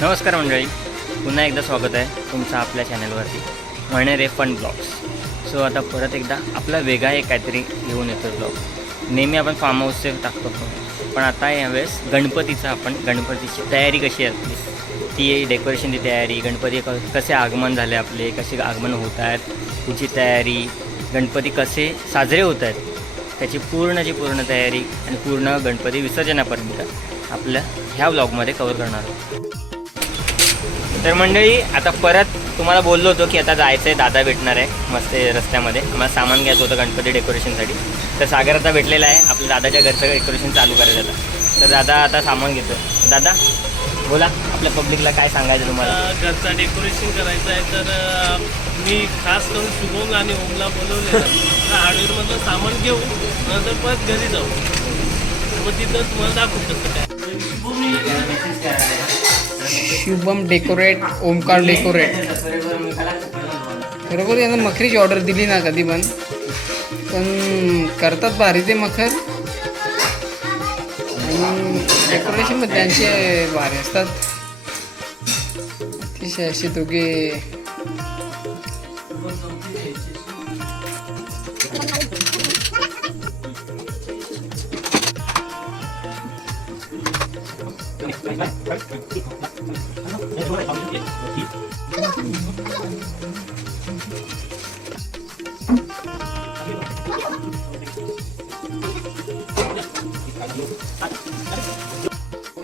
नमस्कार मंडळी, पुन्हा एकदा स्वागत आहे तुमचं आपल्या चॅनलवरती मणेरे फन ब्लॉग्स. सो आता परत एकदा आपला वेगळा एक काहीतरी घेऊन येतो ब्लॉग. नेहमी आपण फार्म हाऊसचे टाकतो, पण आता यावेळेस गणपतीचं आपण गणपतीची तयारी कशी असते ती डेकोरेशनची तयारी, गणपती कसे आगमन झाले आपले, कसे आगमन होत आहेत, त्याची तयारी, गणपती कसे साजरे होत आहेत त्याची पूर्ण तयारी आणि पूर्ण गणपती विसर्जनापर्यंत आपल्या ह्या ब्लॉगमध्ये कवर करणार आहोत. तर मंडळी आता परत तुम्हाला बोललो होतो की आता जायचं आहे, दादा भेटणार आहे मस्त रस्त्यामध्ये. आम्हाला सामान घ्यायचं होतं गणपती डेकोरेशनसाठी. तर सागर आता भेटलेला आहे, आपल्या दादाच्या घरचं डेकोरेशन चालू करायचं आता. तर दादा आता सामान घेतो. दादा बोला, आपल्या पब्लिकला काय सांगायचं तुम्हाला? घरचं डेकोरेशन करायचं आहे तर मी खास करून शुभम आणि ओमला बोलवलेलं तर हार्डवेअरमधलं सामान घेऊ, नंतर परत घरी जाऊ. मग तिथं तुम्हाला दाखवू कसं काय. Shubham decorate, Omkar decorate. बरोबर, यांना मखरीची ऑर्डर दिली ना कधी पण करतात भारी ते मखर. आणि डेकोरेशन मध्ये त्यांचे भारी असतात. अतिशय असे दोघे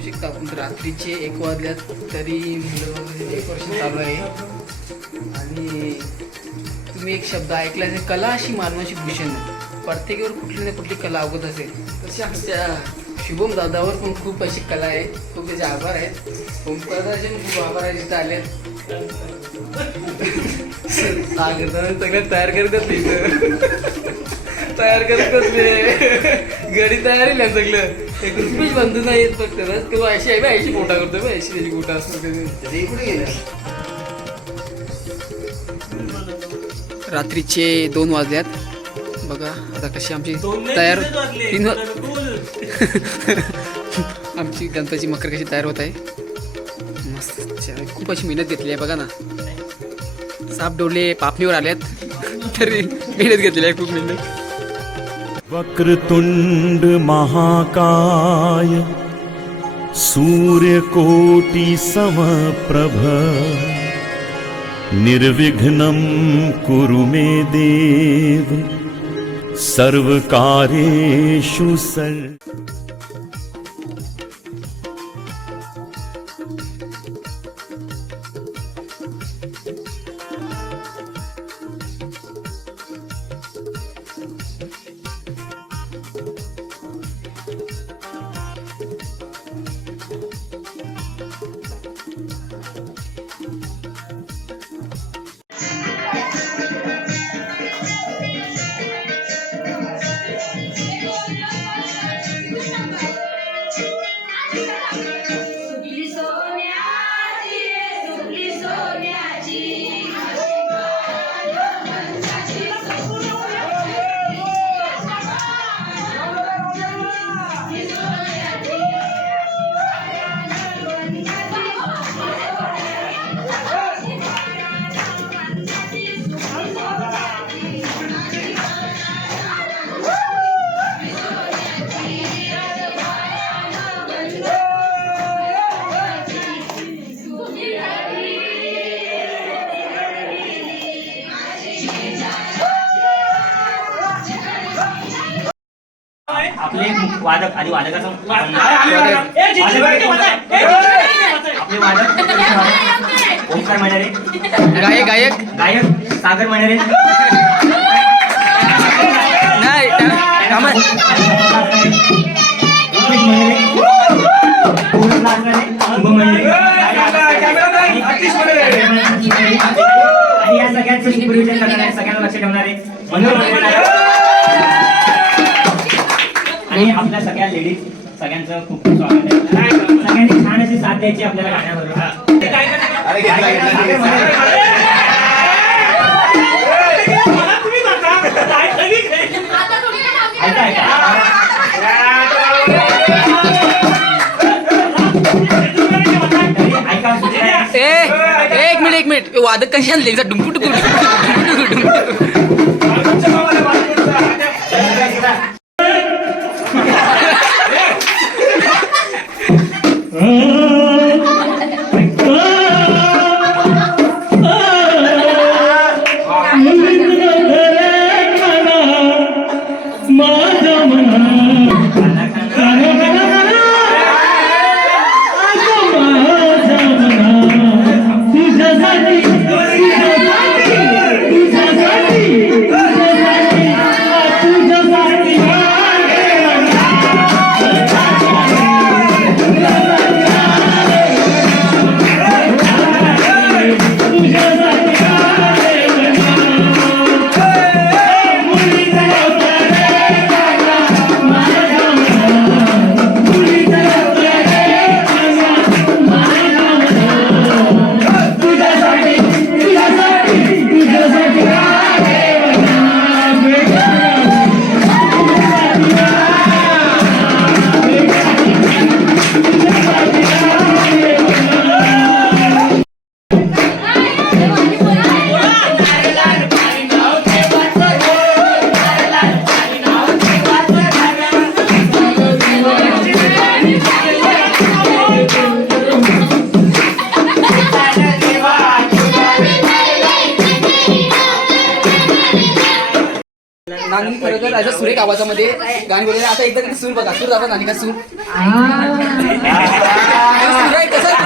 शकता. आपण रात्रीचे 1 वाजल्यात तरी मुलं वगैरे डेकोरेशन चालू आहे. आणि तुम्ही एक शब्द ऐकला असेल, कला अशी मानवाची भूषण. प्रत्येकावर कुठली ना कुठली कला अवगत असेल, तशी आमच्या शुभम दादावर पण खूप अशी कला आहे. खूप त्याचे आभार आहेत. ओमकारचे पण खूप आभार आहे तिथं आले. सगळं तयार करत असले, तयार करत असले गडी तयारी नाही सगळं. एक रुपीच बंधू नाही येत फक्त बस. तो 80 मोठा करतो, 80 त्याची मोठा असतो. कुठे गेला? रात्रीचे 2 वाजल्यात. बघा आता कशी आमची तयार 3 आमची गणपतीची मकर कशी तयार होत आहे. मस्त, खूप अशी मेहनत घेतली आहे. बघा ना, साप डोले पापणीवर आल्यात तरी मेहनत घेतलेली आहे, खूप मेहनत. वक्रतुंड महाकाय सूर्यकोटि समप्रभ निर्विघ्नं कुरु मे देव सर्वकार्येषु आपले वादक आधी वादकाचं आपले वादक ओमकार मणेरे, गायक सागर मणेरे, नाही आणि या सगळ्यांचं सुपरविजन करणारे, सगळ्यांना लक्ष ठेवणारे आणि आपल्या सगळ्या लेडीज, सगळ्यांचं खूप खूप स्वागत आहे. सगळ्यांनी छान अशी साथ द्यायची आपल्याला गाण्याबरोबर. ऐका एक मिनिट वादक कशी आणले डुंकू टुकू नानी खरोखर राजा सुरेख आवाजामध्ये गाणी बोलले. आता एकदा तरी सूर बघा, सूर दाखवा नानी का सूर. सूर आहे, कसा आहे सूर?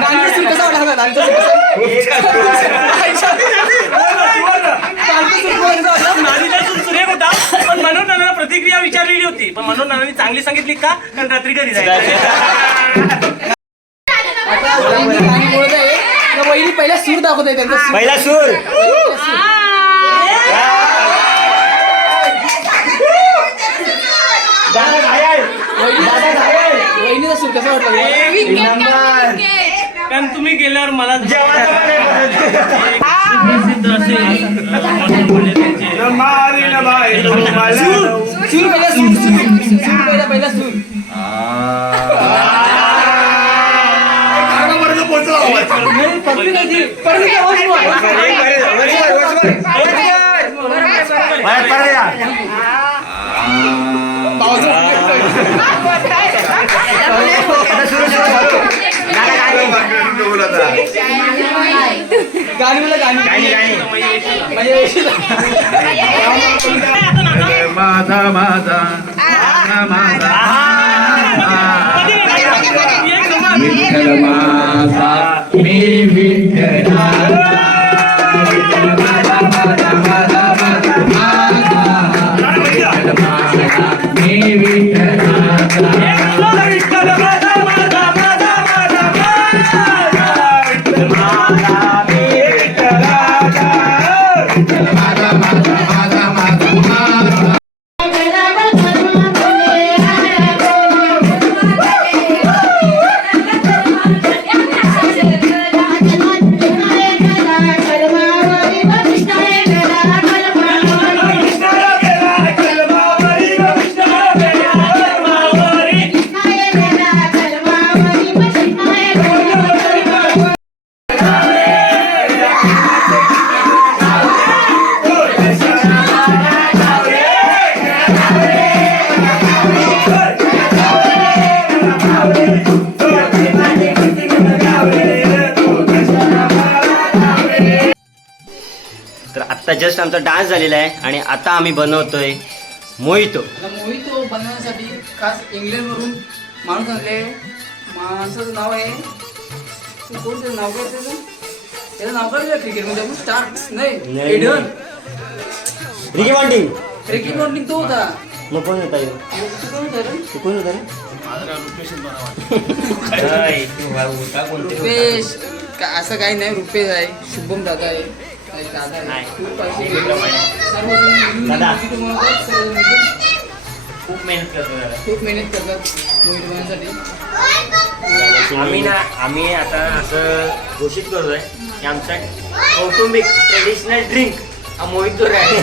नानीचा सूर कसा वाटला? नानीचा सूर कसा? नानीचा सूर सुरेख होता, पण मनोज नानाला प्रतिक्रिया विचारलेली होती, पण मनोज नानांनी चांगली सांगितली का? कारण रात्री घरी जायचं. आता वहिनी गाणी बोलत आहे, तर वहिनी पहिला सूर दाखवत आहे त्यांचा सूर. पहिला सूर वहिनीचा सूर कसा वाटला? कारण तुम्ही गेल्यावर मला प्रसिद्ध असे त्यांचे सूर पहिला सूर, सूर पहिला सूर. गाणी मला गाणी माझा माझा विठ्ठल माझा मी विठ्ठला मी तर आत्ता जस्ट आमचा डान्स झालेला आहे आणि आता आम्ही बनवतोय मोहितो. मोहितो बनवण्यासाठी खास इंग्लंडवरून माणूस आणले. माणसाचं नाव आहे कोणतं नाव काय त्याचं नाव काय क्रिकेटमध्ये आपण स्टार नाही एडन रिकी पॉन्टिंग. रिकी पॉन्टिंग तो होता. मग कोण होता ह्यो? तू कोण होता रे? तू कोण होता रे? रुपेश असं काही नाही. रुपेश आहे, शुभम दादा आहे, दादा आहे. नाही. खूप पैसे सर्वजण दादा. बनवतात. सर्वजण मिळून खूप मेहनत करतो दादा. खूप मेहनत करतात मोहित बनवण्यासाठी. आम्ही आता असं घोषित करतोय की आमचा कौटुंबिक ट्रेडिशनल ड्रिंक हा मोहितो आहे.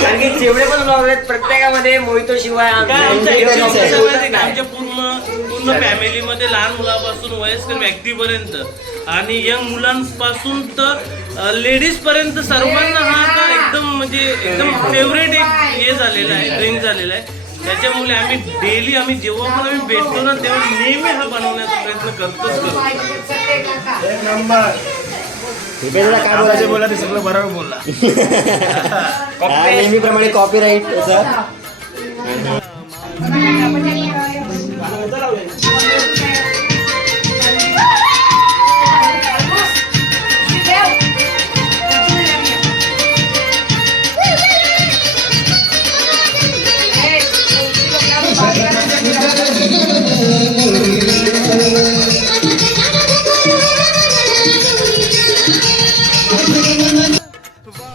कारण की जेवढे पण ब्लॉग आहेत प्रत्येकामध्ये मोहितो शिवाय आमच्या पूर्ण पूर्ण फॅमिलीमध्ये लहान मुलापासून वयस्कर व्यक्तीपर्यंत आणि यंग मुलांपासून तर लेडीज पर्यंत सर्वांना हा आता एकदम म्हणजे एकदम फेवरेट एक हे झालेला आहे, ड्रिंक झालेला आहे. त्याच्यामुळे आम्ही डेली जेव्हा पण आम्ही भेटतो ना तेव्हा नेहमी हा बनवण्याचा प्रयत्न करतोच करतो. काय बोलायचं बोला ते सगळं बरोबर बोलला. नेहमीप्रमाणे कॉपीराईट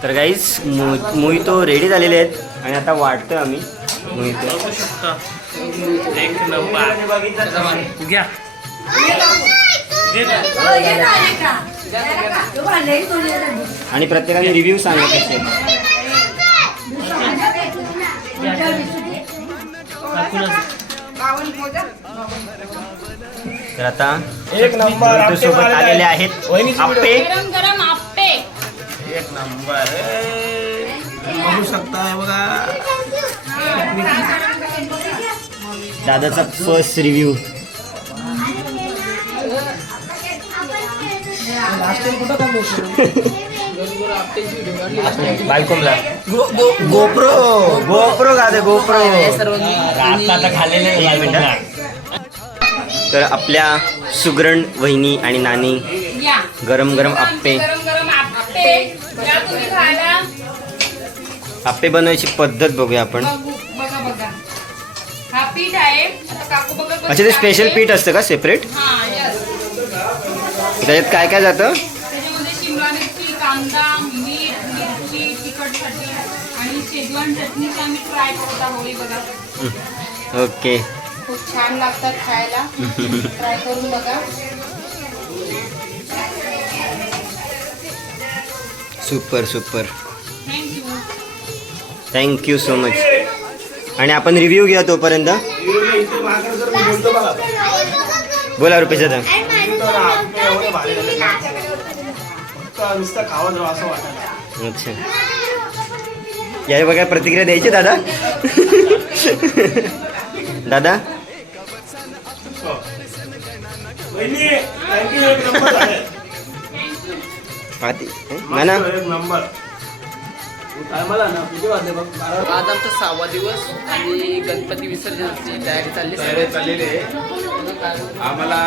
तर गाईज मोहितो रेडी झालेले आहेत आणि आता वाटतं आम्ही मोहितो. बघू शकता एक नंबर घ्या. आणि प्रत्येकाने रिव्ह्यू सांगा कसे. तर आता एक नंबर मोहितो सोबत आलेले आहेत आप्पे. गरम गरम आप्पे. एक नंबर बघू शकता बघा. दादाचा फर्स्ट रिव्ह्यू. बायकोमला गोप्रो गोप्रो का गोप्रो सर्वांनी आता खाल्लेले. तर आपल्या सुगरण वहिनी आणि नानी या. गरम गरम आप्पे. गरम गरम आप्पे. या तुम्ही खायला. आप्पे बनवायची पद्धत बघूया आपण. बघा बघा. हा पीठ आहे. आता काकू बघा कसं अच्छा, ते स्पेशल टाकते. पीठ असतं का सेपरेट? हा यस. त्याच्यात काय काय जातं? त्याच्यामध्ये शिमला मिरची, कांदा, मीठ, मिरची, तिखटसाठी आणि शेजवान चटणीची आम्ही ट्राय करत आहोत. हे बघा ओके. खूप छान लागतात खायला. ट्राय करून बघा. Super super. Thank you. Thank you so much. आणि आपण रिव्ह्यू घ्या तोपर्यंत. बोला रुपेश दादा. नुसतं खावं राव असं वाटतं. अच्छा, या बघा प्रतिक्रिया द्यायची दादा. दादा ना आज आमचा 6वा दिवस आणि गणपती विसर्जनाची तयारी चाललेली आहे. आम्हाला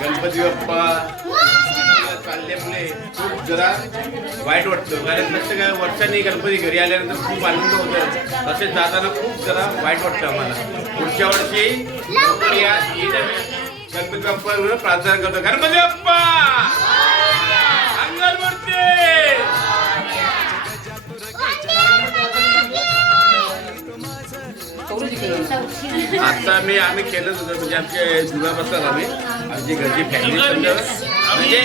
गणपती बाप्पा चालल्यामुळे खूप जरा वाईट वाटतं, कारण प्रत्येक वर्षांनी गणपती घरी आल्यानंतर खूप आनंद होतो. तसेच जाताना खूप जरा वाईट वाटतं आम्हाला. पुढच्या वर्षी लवकर या, गणपती बाप्पा प्रार्थना करतो. गणपती बाप्पा अंगणमूर्ती. आता आम्ही केलंच होतं, म्हणजे आमच्या जुगापासून आमची घरची फॅमिली म्हणजे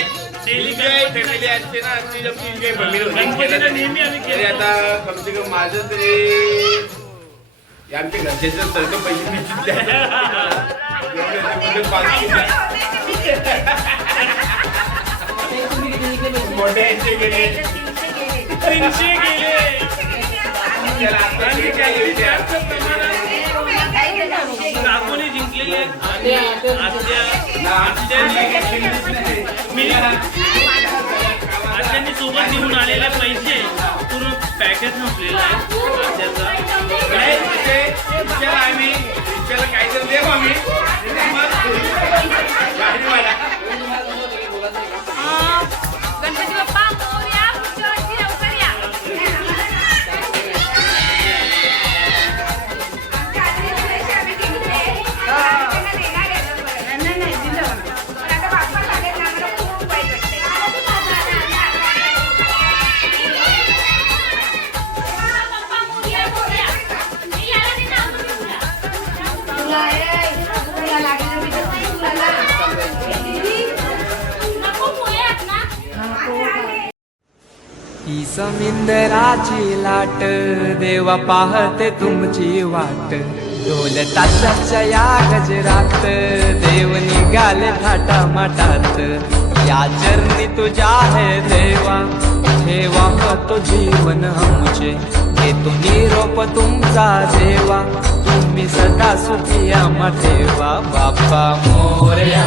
फॅमिली असते ना, आमची फॅमिली तरी आता कम से कम माझं तरी आमच्या घरचे सारखं पैसे मोठ्यांचे गेले 300 गेले. काकूने जिंकलेले आणि आत्यांनी सोबत घेऊन आलेले पैसे पूर्ण पॅकेज संपलेलं आहे. आम्ही काहीतरी देऊ आम्ही. गणपती बाप्पा मोरया. पुढच्या वर्षी लवकर या. ही समिंदराची लाट देवा पाहते तुमची वाट. ढोल ताशाच्या या गजरात देव निघाले थाटा माटात या चरणी तुझ्या है देवा ठेवा तो जीवन आमचे घेतो निरोप तुमचा देवा तुम्ही सदा सुखी आम्हा ठेवा बाप्पा मोरया